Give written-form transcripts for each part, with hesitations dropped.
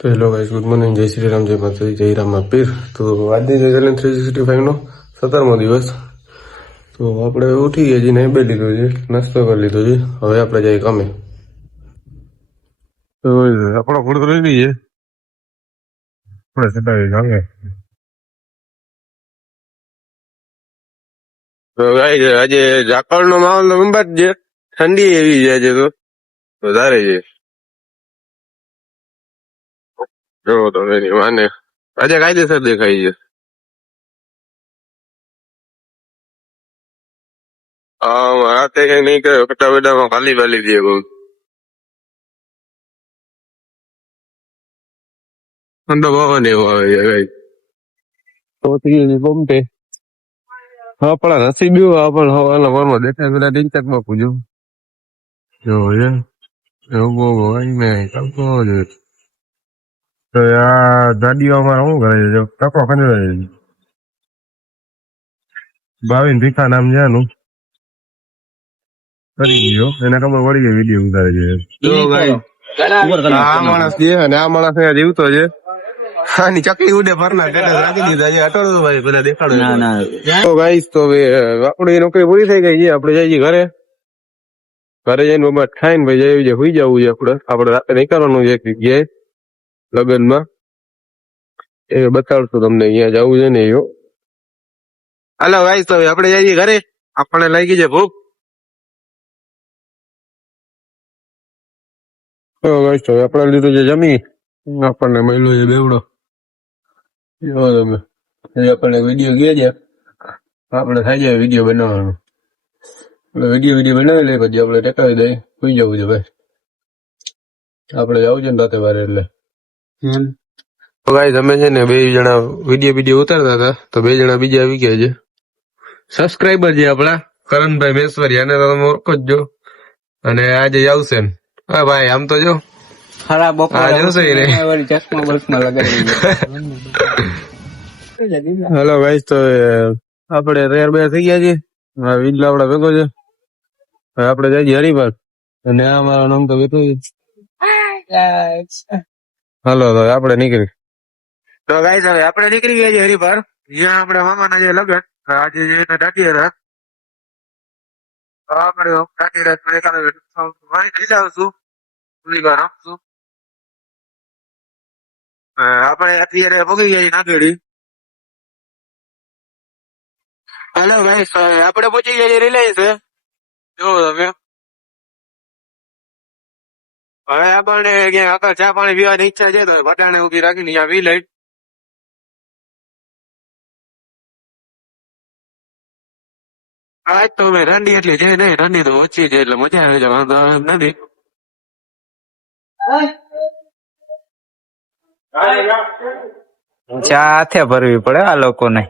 તો hello guys, good morning, જય શ્રી રામ, જય માતાજી, જય રામા પીર. તો આજની જે ચેલેન્જ 365 નો 17મો દિવસ. તો આપણે ઉઠી ગયા છીએ, નહીં બે લીધો છે, નાસ્તો કરી લીધો છે. હવે આપણે જઈએ કામે. તો આપણો ફૂડ કરી દઈએ, આપણે સદાય કામે. તો ગાઈસ, આજે ઝાકળનો માહોલ તો ગંભીર છે, ઠંડી એવી છે આજે તો વધારે છે. જો તો એની માને આજે કાયદેસર દેખાય છે. રાતે કઈ નહીં કર્યો, ફટાફટામાં ખાલી ખાલી દે બહુ ઠંડો પવન એવો આવે છે ગાઈસ. તો ગમતે હા પણ નસીબ પણ હવાના વારમાં દેખાય પેલા ડિંચક બાપુ જો છે એવું બહુ હોય ને કરતો જ. તો આ દાદીઓ અમારે શું કરે છે, જો ટકો ખંજવાય છે. ભાવિન ભીખા નામ છે એનું, કરી ગયો એને ખબર પડી ગઈ વિડીયો ઉતારે છે. જો ગાઈસ, આ માણસ છે અને આ માણસ અહીંયા જીવતો છે. આની ચકલી ઉડે ફરના ટેટસ રાખી દીધા છે. અટોડો ભાઈ પેલા દેખાડો. તો ગાઈસ, તો હવે આપણી નોકરી પૂરી થઈ ગઈ છે. આપણે જઈએ ઘરે. ઘરે જઈને બબા ખાઈને ભાઈ જઈએ છે, સુઈ જવું છે. આપણે રાતે નીકળવાનું છે એક જગ્યાએ લગ્નમાં, એ બતાડશું તમને. અહીંયા જવું છે ને એવો. હાલો ગાઈસ, તો આપણે જઈએ ઘરે. આપણને લાગી છે ભૂખ. તો ગાઈસ, તો આપણે લીધું છે જમી. આપણને મળ્યો છે બેવડો. જો તમે આપણને વિડીયો ગયા છે, આપણે થાય જાય વિડીયો બનાવવાનો. વિડીયો બનાવી લઈએ, પછી આપણે ટેકાવી દઈએ, સુઈ જવું છે ભાઈ. આપણે જવું છે ને રાતે વારે એટલે. તો ગાઈસ, અમે છે ને બે જણા વિડીયો ઉતારતા હતા, તો બે જણા બીજા આવી ગયા છે. સબસ્ક્રાઈબર છે આપણા કરણભાઈ મેશ્વરી, આને તો તમે ઓળખો જ જો. અને આજે આવશે ને હા ભાઈ, આમ તો જો ખરાબ હેલો ગાઈસ, તો આપણે તૈયાર બે થઈ ગયા છીએ. વિડલા આપડા ભેગો છે. હવે આપણે જઈએ હરિપાર, અને આ મારો નામ તો બેઠો છે. હાલો, તો આપણે નીકળી. તો ગાઈસ, હવે આપણે નીકળી ગયા છીએ હરિપાર, જ્યાં આપણા મામાના જે લગન આજે જે દાટી રાત. આપણે દાટી રાત આવશું, રમશું. આપણે અત્યારે પગી ગયા નાગેડી. હેલો ગાઈસ, આપણે પહોંચી ગયા રિલાયન્સ. જો તમે હવે આપણને ક્યાંય આગળ ચા પાણી પીવાની ઈચ્છા છે તો વટાણે ઉભી રાખીને ત્યાં પી લઈ. આજ તો અમે ઠંડી એટલી છે નહીં, ઠંડી તો ઓછી છે એટલે મજા આવે છે, વાંધો આવે એમ નથી. ચા હાથે ભરવી પડે આ લોકોને.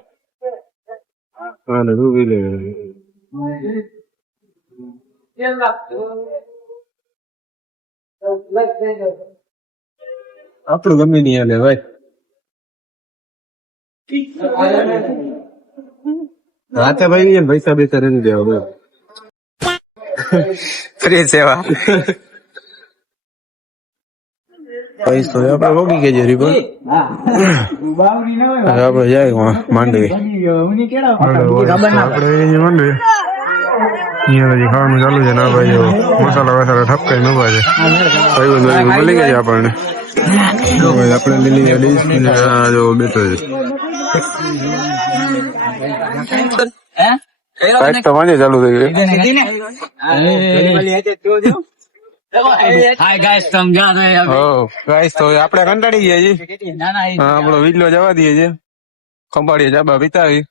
આપણું ગમે નહીં હાલે ભાઈ. હાથે ભાઈ પૈસા બેસા રહી દેવા ફ્રી સેવા. પૈસા આપણે રોકી ગયા છે રીબર. આપણે જાય માંડવી. આપણે માંડવી અહીંયા ખાવાનું ચાલુ છે. ના ભાઈ મસાલા વસાલા ઠપકાઈ નવા છે. મળી ગયા છે આપણને. આપણે લીલી ડીશ જો બેઠો છે. તો વાંચે ચાલુ થઈ ગઈ. ગાઈસ, તો આપણે કંટાળી ગયા છીએ. આપણો વિડલો જવા દઈએ છે, ખંભાળીએ જાબા વિતાવી.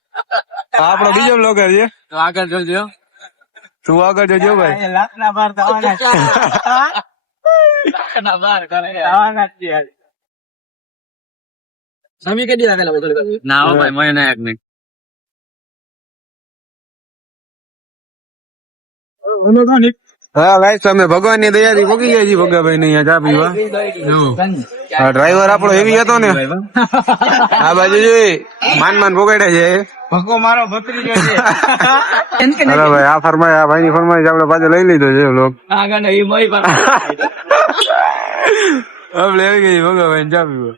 આપણો બીજો બ્લોગર છે. આગળ જોજો, તું આગળ જોજો ભાઈ. લાખના બાર થવાના છે. સમી કે દી આવેલા ના હો ભાઈ, મને એક નહીં. હા ગાઈસ, અમે ભગવાન ની દયાથી પગી ગયા છીએ ભગાભાઈ ને અહીંયા ચા પીવા. ડ્રાઈવર આપણો એવી હતો ને, આ બાજુ જોઈ માન પોગાડ્યા છે. ભગો મારો ભત્રીજો છે. અરે ભાઈ, આ ફરમાય આ ભાઈ ની ફરમાઈશ આપણે પાછો લઈ લીધો છે લોક. આપણે આવી ગઈ ભગવાન ચાપી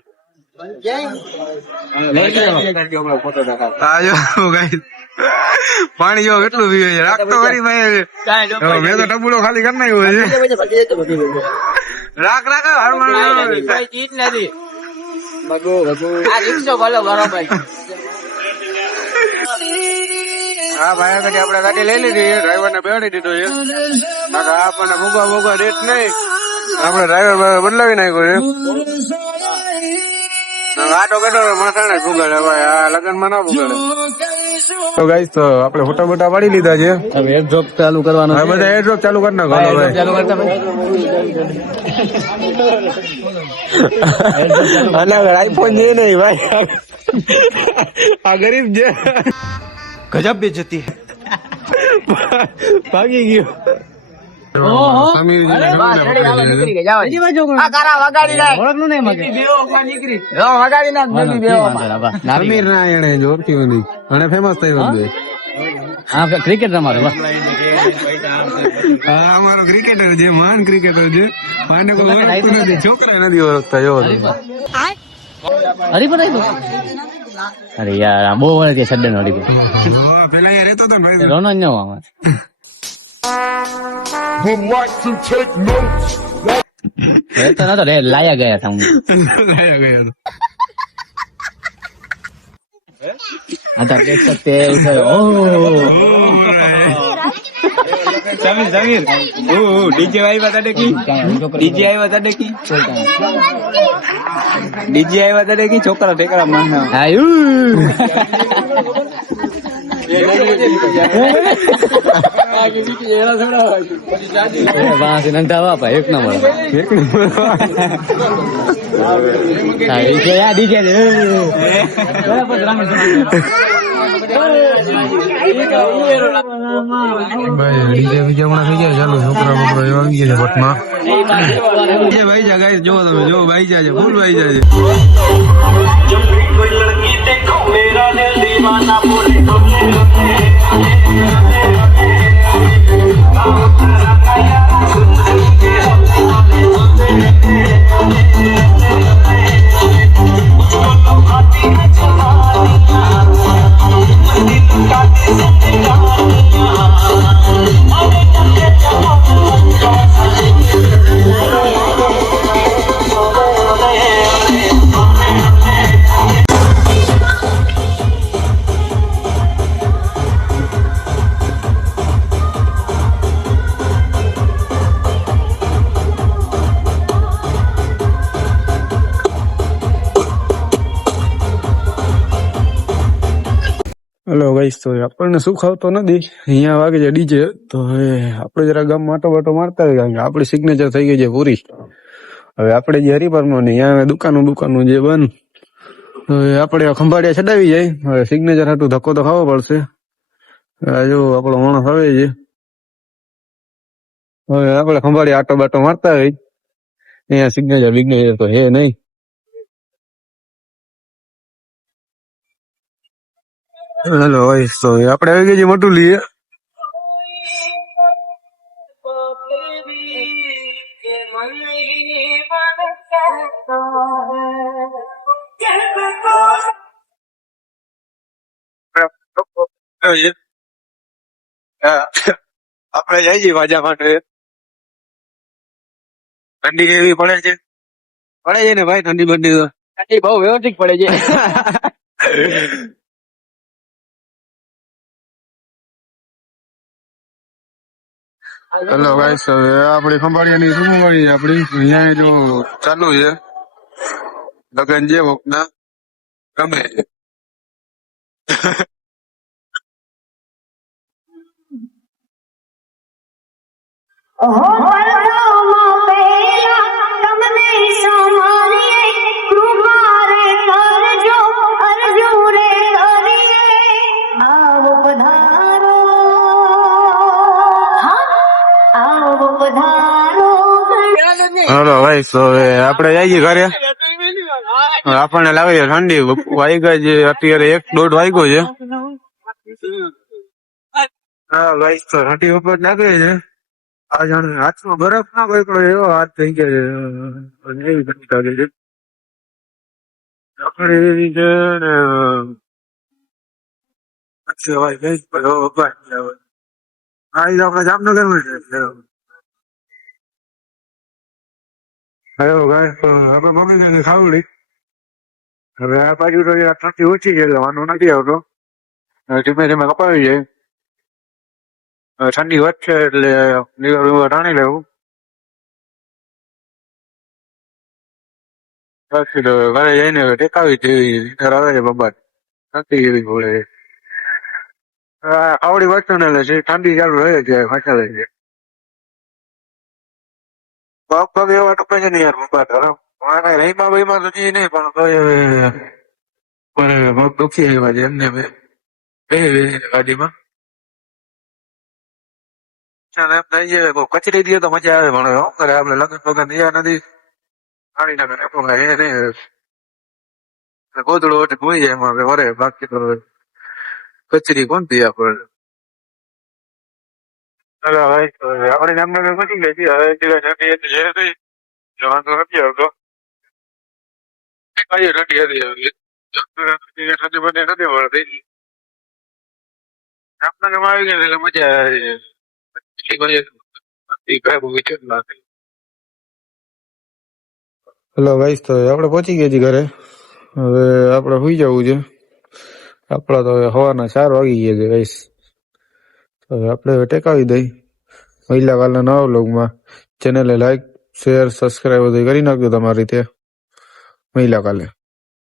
પાણી જો કેટલું પીવે છે રાખતો કરી ભાઈ મેં તો ટબુલો ખાલી કરી નાખ્યો છે રાખ રાખ હા ભાઈ આગળ આપણે ગાડી લઈ લીધી ડ્રાઈવર ને બેડી દીધો છે આપણને ભોગવા ભોગવા રેટ નહીં આપણે ડ્રાઈવર બદલાવી નાખ્યો છે આટો બેઠો મસાણે જ ભૂગાડે ભાઈ આ લગ્ન માં ના ભૂગાડે તો ગાઈસ તો આપણે ફોટા બોટા પાડી લીધા છે હવે એક જોબ ચાલુ કરવાનો હવે બધા એર ડ્રોપ ચાલુ કરી નાખો ભાઈ અને આઈફોન છે નહીં ભાઈ આ ગરીબ છે ગજબ બેજતી ભાગી ગયો ફેમસ થયું ક્રિકેટ રમાડો અમારો ક્રિકેટર છે મહાન ક્રિકેટર છે માને કોઈ ઓળખતું નથી છોકરા નથી ઓળખતા એવો હરીફો અરે યાર બહુ વર્ષ છે સડ્ડન હરીફો પેલા યાર રહેતો હતો ને ભાઈ રોનો ન આમાં તો નતો રે લાયા ગયા હતા હું आता देख सकते हैं उधर समीर डीजे आई बता दे की डीजे आई बता दे की डीजे आई बता दे की छोकरा टेकरा मन आयु एक नंबर डीजे બીજા હમણાં થઈ જાય ચાલુ છોકરા બોકરા એવા આવી ગયા છે ભટમાં ભાઈ જા ગાય જો તમે જો ભાઈ જાય છે ફૂલ ભાઈ જાય હેલો ગાઈસ તો આપણને સુખ આવતો નથી અહીંયા વાગે છે ડીજે તો હવે આપણે જરા ગામમાં આટો બાટો મારતા હોય કારણ કે આપણી સિગ્નેચર થઈ ગઈ છે પૂરી હવે આપણે જે હરિપરમાં ને અહીંયા દુકાનું જે બંધ હવે આપણે ખંભાળિયા ચડાવી જાય હવે સિગ્નેચર હાટું ધક્કો તો ખાવો પડશે જો આપણો માણસ આવે છે હવે આપણે ખંભાળિયા આટો બાટો મારતા હોય અહીંયા સિગ્નેચર તો હે નહીં હેલો ભાઈ તો આપણે આવી ગઈ છે મોટું લઈએ આપણે જઈ છીએ વાજા માટે ઠંડી કેવી પડે છે ને ભાઈ ઠંડી બહુ વ્યવસ્થિત પડે છે હેલો ગાઈસ હવે આપણી ખંભાળિયાની શું મળી આપણી અહીંયા જો ચાલુ છે લગન જે વખતના ગમે છે હાલો ભાઈ તો હવે આપણે જઈએ ઘરે આપણને લાગે છે ઠંડી વાગ્યા છે અત્યારે 1-1.5 વાગ્યો છે હા ભાઈ તો ઠંડી ઉપર લાગે છે આ જાણે હાથમાં બરફ ના પકડો એવો હાથ થઈ ગયો છે અને એવી ઘણી લાગે છે આપણે એવી રીતે ને પછી હવે કઈ ભગવાન હા એ તો આપણે જામનગર માં છે આપણે મમ્મી ને ખાવડી હવે આ બાજુ તો ઠંડી ઓછી છે એટલે વાંધો નથી આવતો હવે ધીમે ધીમે કપાવી જાય હવે ઠંડી વધશે એટલે લીવર વીવર ટાણી લેવું પછી તો ઘરે જઈને ટેકાવી દેવી ઇધર આવે છે બબાટ નથી એવી ઘોડે આવડી વસ્તુ ને એટલે ઠંડી ચાલુ રહે છે પાછા લે છે પગ પગ એવા ટૂંકા છે ને યાર બબાટ મારે રહીમાં બહીમાં તો જી નહીં પણ તોય હવે પગ દુખી આવ્યા છે એમને બે ગાડીમાં ચાલ એમ થઈ જાય કચરી દઈએ તો મજા આવે પણ શું કરે આપડે લગ્ન પગન થયા નથી પાણી ના કરે એ નહીં ગોદડો એટલે ભૂઈ જાય એમાં વરે બાકી તો કચરી કોણ દઈએ આપણને ચાલો ભાઈ આપણે જામનગર પહોંચી ગયા છીએ હવે વાંધો નથી આવતો કઈ નથી હતી ઠંડી બને નથી મળતી જામનગરમાં આવી ગયા એટલે મજા આવે હેલો ગાઈસ તો આપણે પહોંચી ગયા છીએ ઘરે હવે આપણે સુઈ જવું છે આપણા તો હવે સવારના 4 વાગી ગયા છે ગાઈસ તો હવે આપણે હવે ટેકાવી દઈ મહિલા કાલના નવા વ્લોગમાં ચેનલને લાઈક શેર સબસ્ક્રાઈબ બધું કરી નાખજો તમારી રીતે મહિલા કાલે